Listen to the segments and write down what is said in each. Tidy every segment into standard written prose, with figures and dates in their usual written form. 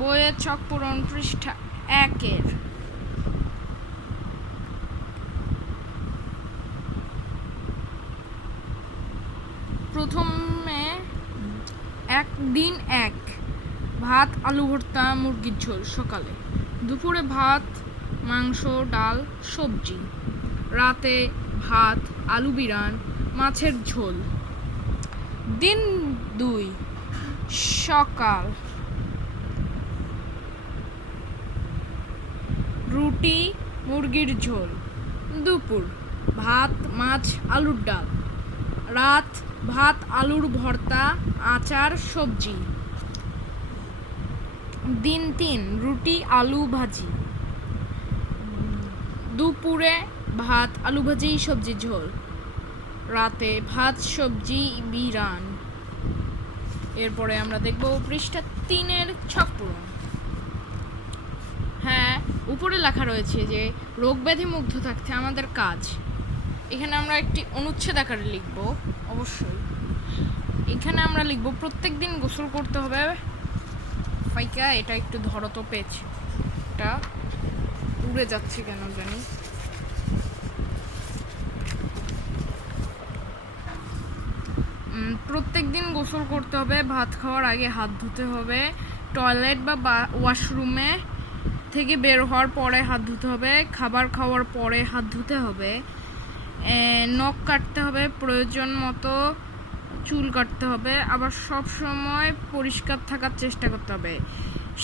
বইয়ের ছক পূরণ পৃষ্ঠা 1-এর। প্রথমে দিন 1, ভাত আলু ভর্তা মুরগির ঝোল সকালে। দুপুরে ভাত মাংস ডাল সবজি। রাতে ভাত আলু বিরান মাছের ঝোল। দিন 2, সকাল রুটি মুরগির ঝোল। দুপুর ভাত মাছ আলুর ডাল। রাত ভাত আলুর ভর্তা আচার সবজি। দিন 3, রুটি আলু ভাজি। দুপুরে ভাত আলু ভাজি সবজি ঝোল। রাতে ভাত সবজি বিরান। এরপরে আমরা দেখব পৃষ্ঠা 3-এর ছক পূরণ। হ্যাঁ, উপরে লেখা রয়েছে যে রোগ ব্যাধি মুক্ত থাকতে আমাদের কাজ। এখানে আমরা একটি অনুচ্ছেদ আকারে লিখব। অবশ্যই এখানে আমরা লিখব প্রত্যেক দিন গোসল করতে হবে। ফাইকা এটা একটু ধরো তো, পেজটা উড়ে যাচ্ছে কেন জানি। প্রত্যেক দিন গোসল করতে হবে, ভাত খাওয়ার আগে হাত ধুতে হবে, টয়লেট বা ওয়াশরুমে থেকে বের হওয়ার পরে হাত ধুতে হবে, খাবার খাওয়ার পরে হাত ধুতে হবে, নখ কাটতে হবে, প্রয়োজন মতো চুল কাটতে হবে, আবার সব সময় পরিষ্কার থাকার চেষ্টা করতে হবে।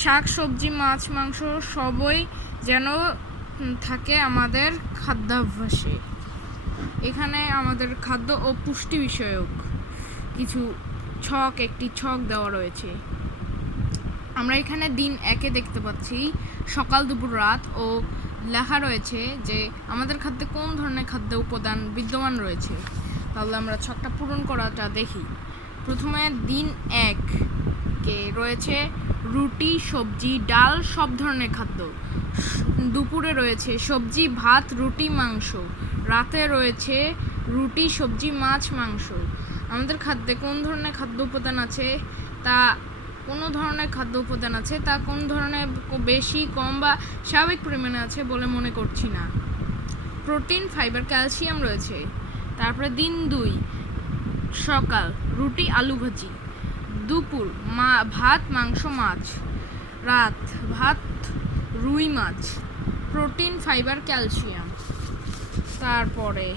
শাক সবজি মাছ মাংস সবই যেন থাকে আমাদের খাদ্যাভ্যাসে। এখানে আমাদের খাদ্য ও পুষ্টি বিষয়ক কিছু একটি ছক দেওয়া রয়েছে। আমরা এখানে দিন 1-এ দেখতে পাচ্ছি সকাল দুপুর রাত ও লেখা রয়েছে যে আমাদের খাদ্যে কোন ধরনের খাদ্য উপাদান বিদ্যমান রয়েছে। তাহলে আমরা ছকটা পূরণ করাটা দেখি। প্রথমে দিন 1-কে রয়েছে রুটি সবজি ডাল সব ধরনের খাদ্য। দুপুরে রয়েছে সবজি ভাত রুটি মাংস। রাতে রয়েছে রুটি সবজি মাছ মাংস। আমাদের খাদ্যে কোন ধরনের খাদ্য উপাদান আছে তা কোন ধরনের বেশি কম বা স্বাভাবিক পরিমাণে আছে বলে মনে করছি না। প্রোটিন ফাইবার ক্যালসিয়াম রয়েছে। তারপরে দিন 2, সকাল রুটি আলু ভাজি। দুপুর ভাত মাংস মাছ। রাত ভাত রুই মাছ। Protein fibre calcium. তারপরে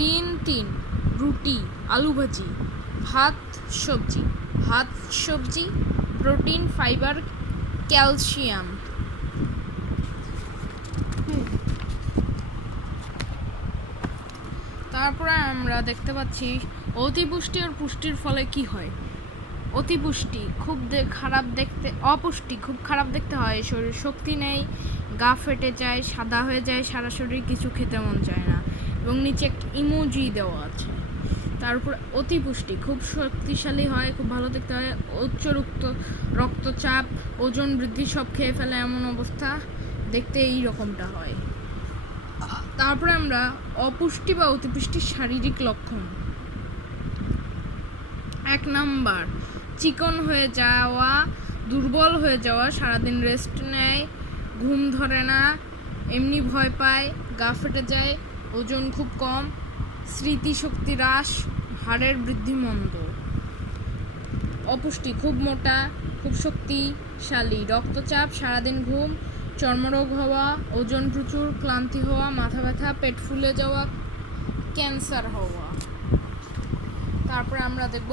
দিন 3, রুটি আলু ভাজি ভাত সবজি প্রোটিন ফাইবার ক্যালসিয়াম। তারপরে আমরা দেখতে পাচ্ছি অতিপুষ্টি আর পুষ্টির ফলে কি হয়। অতিপুষ্টি অপুষ্টি খুব খারাপ দেখতে হয়, শরীর শক্তি নেই, গা ফেটে যায়, সাদা হয়ে যায়, সারা শরীর কিছু খেতে মন চায় না, এবং নিচে একটা ইমোজি দেওয়া আছে। তারপর অতিপুষ্টি খুব শক্তিশালী হয়, খুব ভালো দেখতে হয়, উচ্চ রক্তচাপ ওজন বৃদ্ধি সব খেয়ে ফেলে, এমন অবস্থা দেখতে এই রকমটা হয়। তারপরে আমরা অপুষ্টি বা অতিপুষ্টির শারীরিক লক্ষণ। 1 নাম্বার, চিকন হয়ে যাওয়া, দুর্বল হয়ে যাওয়া, সারাদিন রেস্ট নেয়, ঘুম ধরে না, এমনি ভয় পায়, গা ফেটে যায়, ওজন খুব কম, স্মৃতিশক্তি হ্রাস, হাড়ের বৃদ্ধি মন্দ। অপুষ্টি খুব মোটা, খুব শক্তিশালী, রক্তচাপ, সারাদিন ঘুম, চর্মরোগ হওয়া, ওজন প্রচুর, ক্লান্তি হওয়া, মাথা ব্যথা, পেট ফুলে যাওয়া, ক্যান্সার হওয়া। তারপরে আমরা দেখব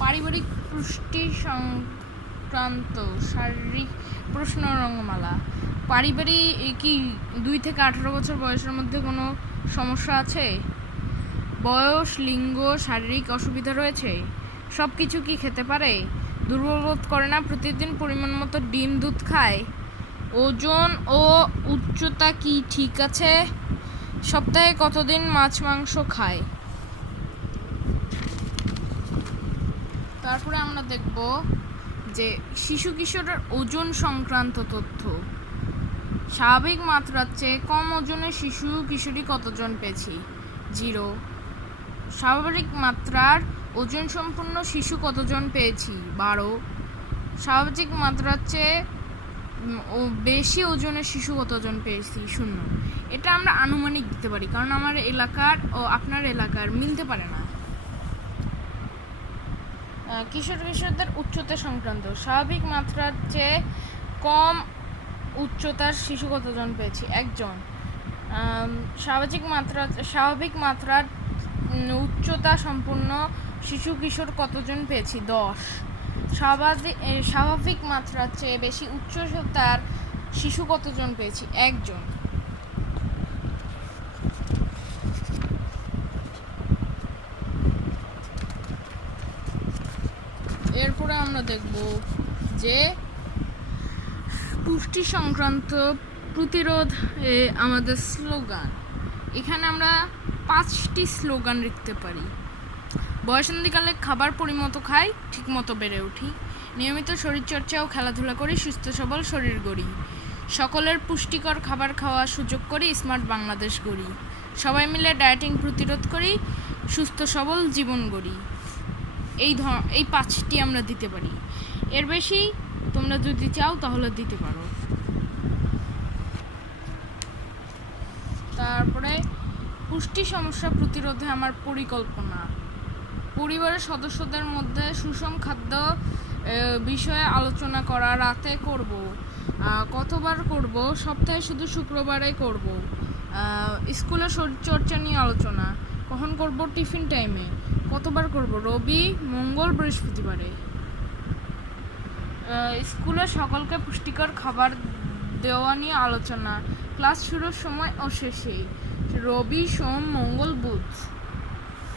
পারিবারিক পুষ্টি সংক্রান্ত শারীরিক প্রশ্ন রঙ্গমালা। পারিবারিক কি 2 থেকে 18 বছর বয়সের মধ্যে কোনো সমস্যা আছে? বয়স লিঙ্গ শারীরিক অসুবিধা রয়েছে? সব কিছু কি খেতে পারে? দুর্বল বোধ করে না? প্রতিদিন পরিমাণ মতো ডিম দুধ খায়? ওজন ও উচ্চতা কি ঠিক আছে? সপ্তাহে কতদিন মাছ মাংস খায়? তারপরে আমরা দেখব যে শিশু কিশোরের ওজন সংক্রান্ত তথ্য। স্বাভাবিক মাত্রার চেয়ে কম ওজনের শিশু কিশোরী কতজন পেয়েছি? 0। স্বাভাবিক মাত্রার ওজন সম্পন্ন শিশু কতজন পেয়েছি? 12। স্বাভাবিক মাত্রার চেয়ে বেশি ওজনের শিশু কত ওজন পেয়েছি? 0। এটা আমরা আনুমানিক দিতে পারি, কারণ আমার এলাকার ও আপনার এলাকার মিলতে পারে না। কিশোরদের উচ্চতা সংক্রান্ত, স্বাভাবিক মাত্রার চেয়ে কম উচ্চতার শিশু কত ওজন পেয়েছি? 1 জন। স্বাভাবিক মাত্রার উচ্চতা সম্পূর্ণ শিশু কিশোর কতজন পেয়েছি? 10। স্বাভাবিক মাত্রার চেয়ে বেশি উচ্চতার শিশু কতজন পেয়েছি? 1 জন। এরপরে আমরা দেখব যে পুষ্টি সংক্রান্ত প্রতিরোধ আমাদের স্লোগান। এখানে আমরা 5টি স্লোগান লিখতে পারি। বয়সন্ধিকালে খাবার পরিমতো খাই, ঠিকমতো বেড়ে উঠি, নিয়মিত শরীরচর্চা ও খেলাধুলা করি, সুস্থ সবল শরীর গড়ি, সকলের পুষ্টিকর খাবার খাওয়ার সুযোগ করি, স্মার্ট বাংলাদেশ গড়ি, সবাই মিলে ডায়েটিং প্রতিরোধ করি, সুস্থ সবল জীবন গড়ি। এই 5টি আমরা দিতে পারি। এর বেশি তোমরা যদি চাও তাহলে দিতে পারো। তারপরে পুষ্টি সমস্যা প্রতিরোধে আমার পরিকল্পনা। পরিবারের সদস্যদের মধ্যে সুষম খাদ্য বিষয়ে আলোচনা করা। রাতে করব, কতবার করব, সপ্তাহে শুধু শুক্রবারে করব। স্কুলে শরীরচর্চা নিয়ে আলোচনা, কখন করব? টিফিন টাইমে। কতবার করব? রবি, মঙ্গল, বৃহস্পতিবারে। স্কুলে সকলকে পুষ্টিকর খাবার দেওয়া নিয়ে আলোচনা, ক্লাস শুরুর সময় ও শেষে, রবি, সোম, মঙ্গল, বুধ।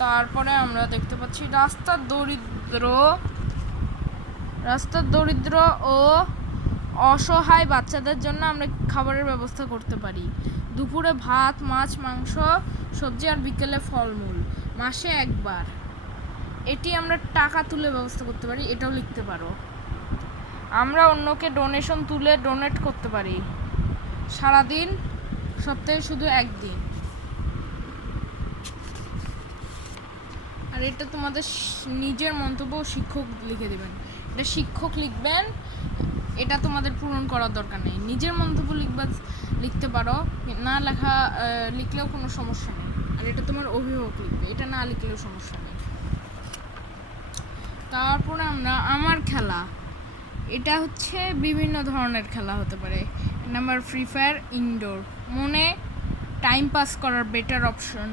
তারপরে আমরা দেখতে পাচ্ছি রাস্তার দরিদ্র ও অসহায় বাচ্চাদের জন্য আমরা খাবারের ব্যবস্থা করতে পারি। দুপুরে ভাত, মাছ, মাংস, সবজি আর বিকেলে ফলমূল, মাসে 1 বার। এটি আমরা টাকা তুলে ব্যবস্থা করতে পারি, এটাও লিখতে পারো। আমরা অন্যকে ডোনেট করতে পারি। সারাদিন, সপ্তাহে শুধু 1 দিন। আর এটা তোমাদের নিজের মন্তব্য শিক্ষক লিখে দেবেন। এটা শিক্ষক লিখবেন, এটা তোমাদের পূরণ করার দরকার নেই। নিজের মন্তব্য লিখতে পারো, না লিখলেও কোনো সমস্যা নেই। আর এটা তোমার অভিভাবক লিখবে, এটা না লিখলেও সমস্যা নেই। তারপরে আমরা আমার খেলা, এটা হচ্ছে বিভিন্ন ধরনের খেলা হতে পারে। Number free fire, indoor. মনে টাইম পাস করার বেটার অপশন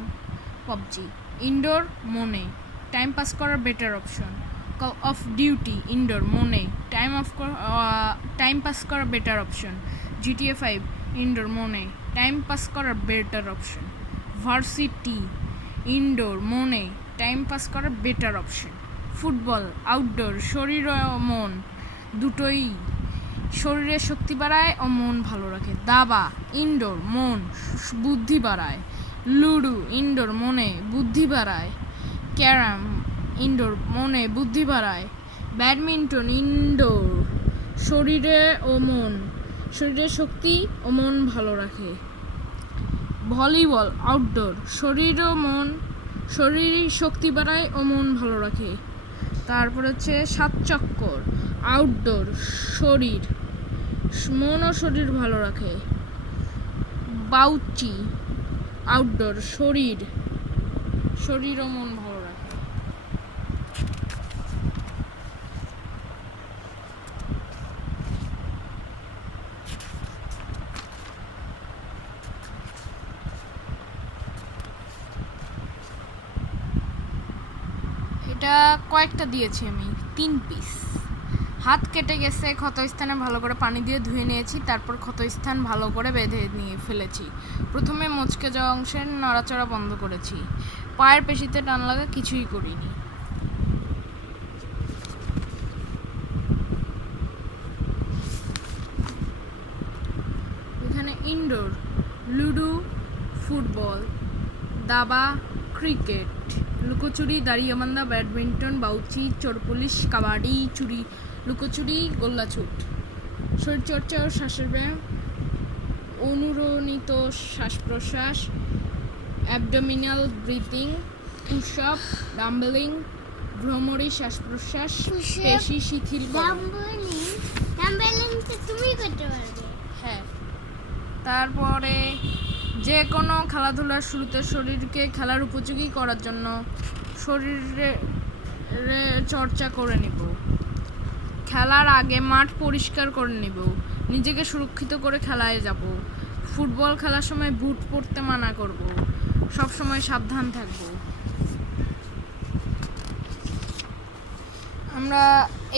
পাবজি। ইনডোর, মনে টাইম পাস করার better option. Call of duty, indoor, মনে টাইম পাস করার বেটার অপশন। GTA 5, ইনডোর, মনে টাইম পাস করার বেটার অপশন। ভার্সিটি, ইনডোর, মনে টাইম পাস করার বেটার অপশন। ফুটবল, আউটডোর, শরীর ও মন দুটোই, শরীরের শক্তি বাড়ায় ও মন ভালো রাখে। দাবা, ইনডোর, মন বুদ্ধি বাড়ায়। লুডো, ইনডোর, মনে বুদ্ধি বাড়ায়। ক্যারাম, ইনডোর, মনে বুদ্ধি বাড়ায়। ব্যাডমিন্টন, ইনডোর, শরীরের শক্তি ও মন ভালো রাখে। ভলিবল, আউটডোর, শরীর শক্তি বাড়ায় ও মন ভালো রাখে। তারপর হচ্ছে 7 চক্কর, আউটডোর, মন ও শরীর ভালো রাখে। বাউচি, আউটডোর, শরীর ও মন ভালো রাখে। এটা কয়েকটা দিয়েছি আমি, 3 পিস। হাত কেটে গেছে, ক্ষতস্থানে ভালো করে পানি দিয়ে ধুয়ে নিয়েছি, তারপর ক্ষতস্থান ভালো করে বেঁধে নিয়ে ফেলেছি। প্রথমে মচকে যাওয়া অংশের নড়াচড়া বন্ধ করেছি। পায়ের পেশিতে টান লাগা কিছুই করিনি। এখানে ইনডোর, লুডো, ফুটবল, দাবা, ক্রিকেট, লুকোচুরি, দাড়িয়াবান্ধা, ব্যাডমিন্টন, বাউচি, চোরপুলিশ, কাবাডি, লুকোচুরি, গোল্লাছুট। শরীরচর্চা ও শ্বাসের ব্যায়াম, অনুরণিত শ্বাস প্রশ্বাস, অ্যাবডোমিনাল ব্রিথিং, পুশ আপ, ডাম্বেলিং, ভ্রমরি, শ্বাস প্রশ্বাস, পেশি শিথিল করা। তুমি করতে পারবে। হ্যাঁ, তারপরে যে কোনো খেলাধুলার শুরুতে শরীরকে খেলার উপযোগী করার জন্য শরীরে চর্চা করে নিব। খেলার আগে মাঠ পরিষ্কার করে নিব, নিজেকে সুরক্ষিত করে খেলায় যাব। ফুটবল খেলার সময় বুট পরতে মানা করব, সব সময় সাবধান থাকব। আমরা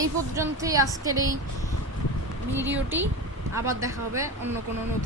এই পর্যন্তই আজকের এই ভিডিওটি। আবার দেখা হবে অন্য কোনো নতুন